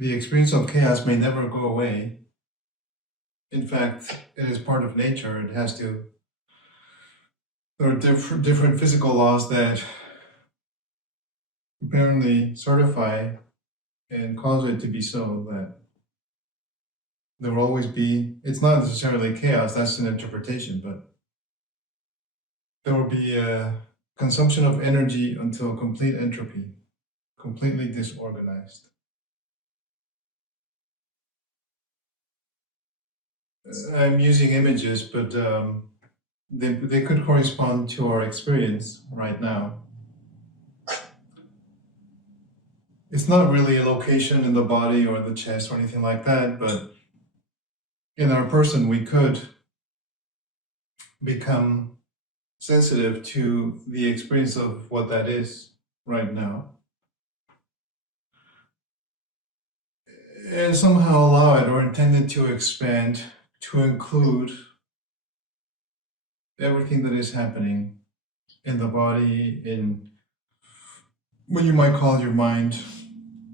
The experience of chaos may never go away. In fact, it is part of nature. It has to. There are different physical laws that apparently certify and cause it to be so that there will always be. It's not necessarily chaos. That's an interpretation, but there will be a consumption of energy until complete entropy, completely disorganized. I'm using images, but they could correspond to our experience right now. It's not really a location in the body or the chest or anything like that, but in our person, we could become sensitive to the experience of what that is right now and somehow allow it or intend it to expand to include everything that is happening in the body, in what you might call your mind,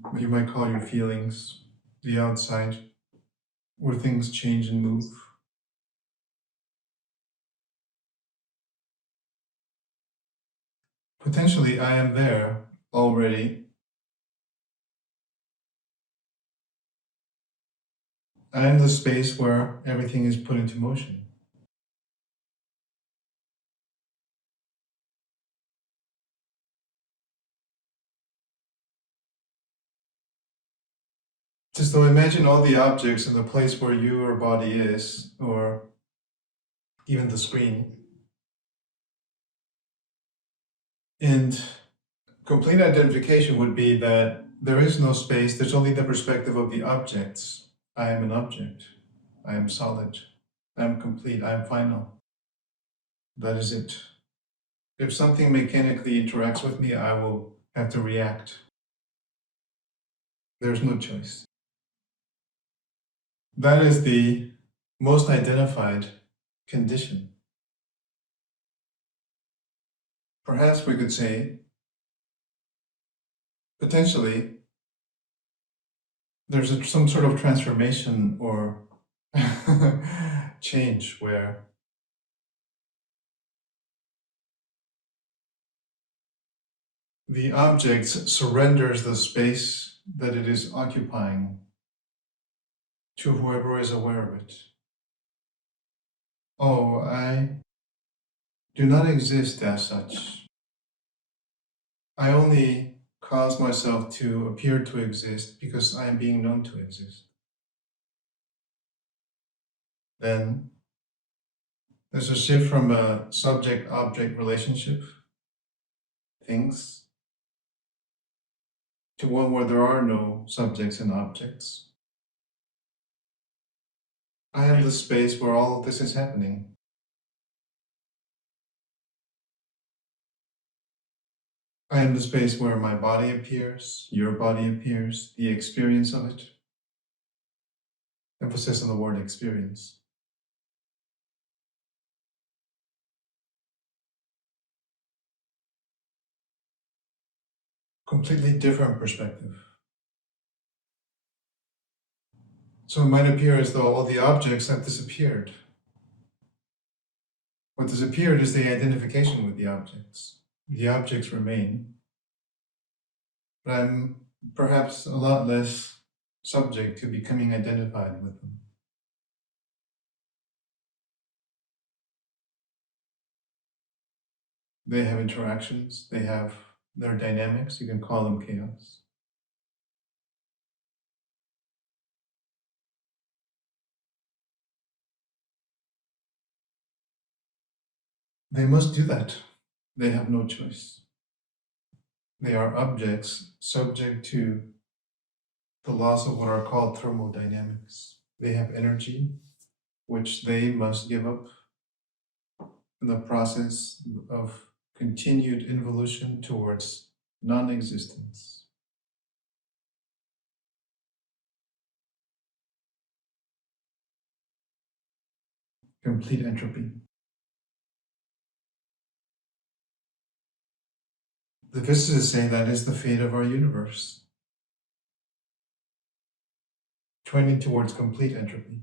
what you might call your feelings, the outside, where things change and move. Potentially, I am there already. I am the space where everything is put into motion. Just so imagine all the objects in the place where your body is, or even the screen. And complete identification would be that there is no space, there's only the perspective of the objects. I am an object. I am solid. I am complete. I am final. That is it. If something mechanically interacts with me, I will have to react. There's no choice. That is the most identified condition. Perhaps we could say, potentially, there's some sort of transformation or change where the object surrenders the space that it is occupying to whoever is aware of it. Oh, I do not exist as such. I only cause myself to appear to exist because I am being known to exist. Then there's a shift from a subject-object relationship, things, to one where there are no subjects and objects. I am the space where all of this is happening. I am the space where my body appears, your body appears, the experience of it. Emphasis on the word experience. Completely different perspective. So it might appear as though all the objects have disappeared. What disappeared is the identification with the objects. The objects remain, but I'm perhaps a lot less subject to becoming identified with them. They have interactions, they have their dynamics, you can call them chaos. They must do that. They have no choice. They are objects subject to the laws of what are called thermodynamics. They have energy, which they must give up in the process of continued involution towards non-existence. Complete entropy. The physicists say that is the fate of our universe. trending towards complete entropy.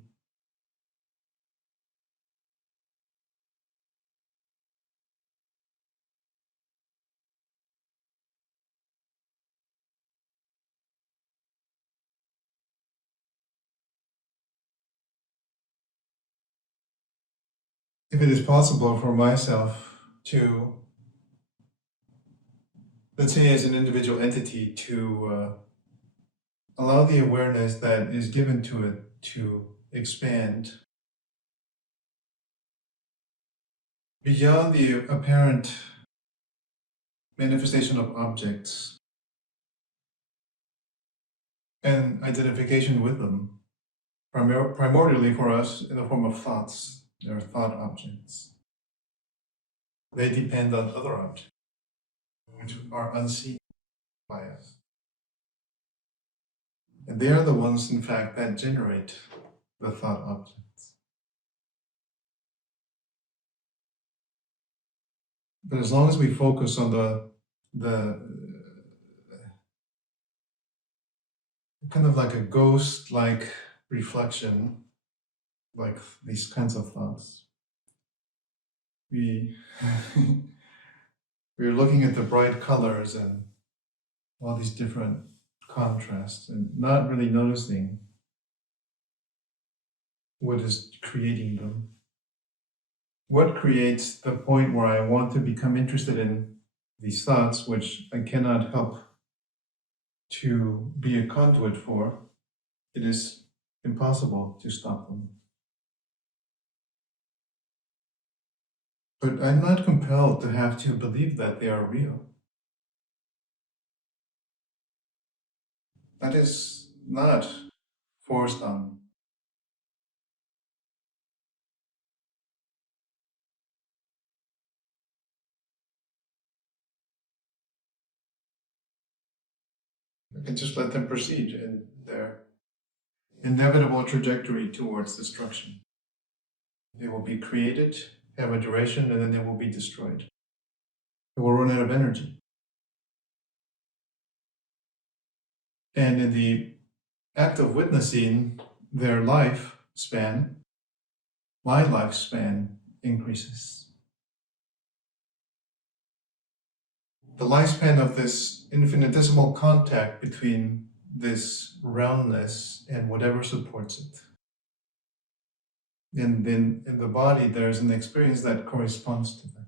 If it is possible for myself to, let's say as an individual entity, to allow the awareness that is given to it to expand beyond the apparent manifestation of objects and identification with them, primordially for us in the form of thoughts. They're thought objects. They depend on other objects, which are unseen by us. And they are the ones, in fact, that generate the thought objects. But as long as we focus on the kind of like a ghost-like reflection, like these kinds of thoughts, we're looking at the bright colors and all these different contrasts and not really noticing what is creating them. What creates the point where I want to become interested in these thoughts, which I cannot help to be a conduit for? It is impossible to stop them. But I'm not compelled to have to believe that they are real. That is not forced on me. I can just let them proceed in their inevitable trajectory towards destruction. They will be created, have a duration, and then they will be destroyed. They will run out of energy. And in the act of witnessing their lifespan, my lifespan increases. The lifespan of this infinitesimal contact between this roundness and whatever supports it. And then in the body, there's an experience that corresponds to that.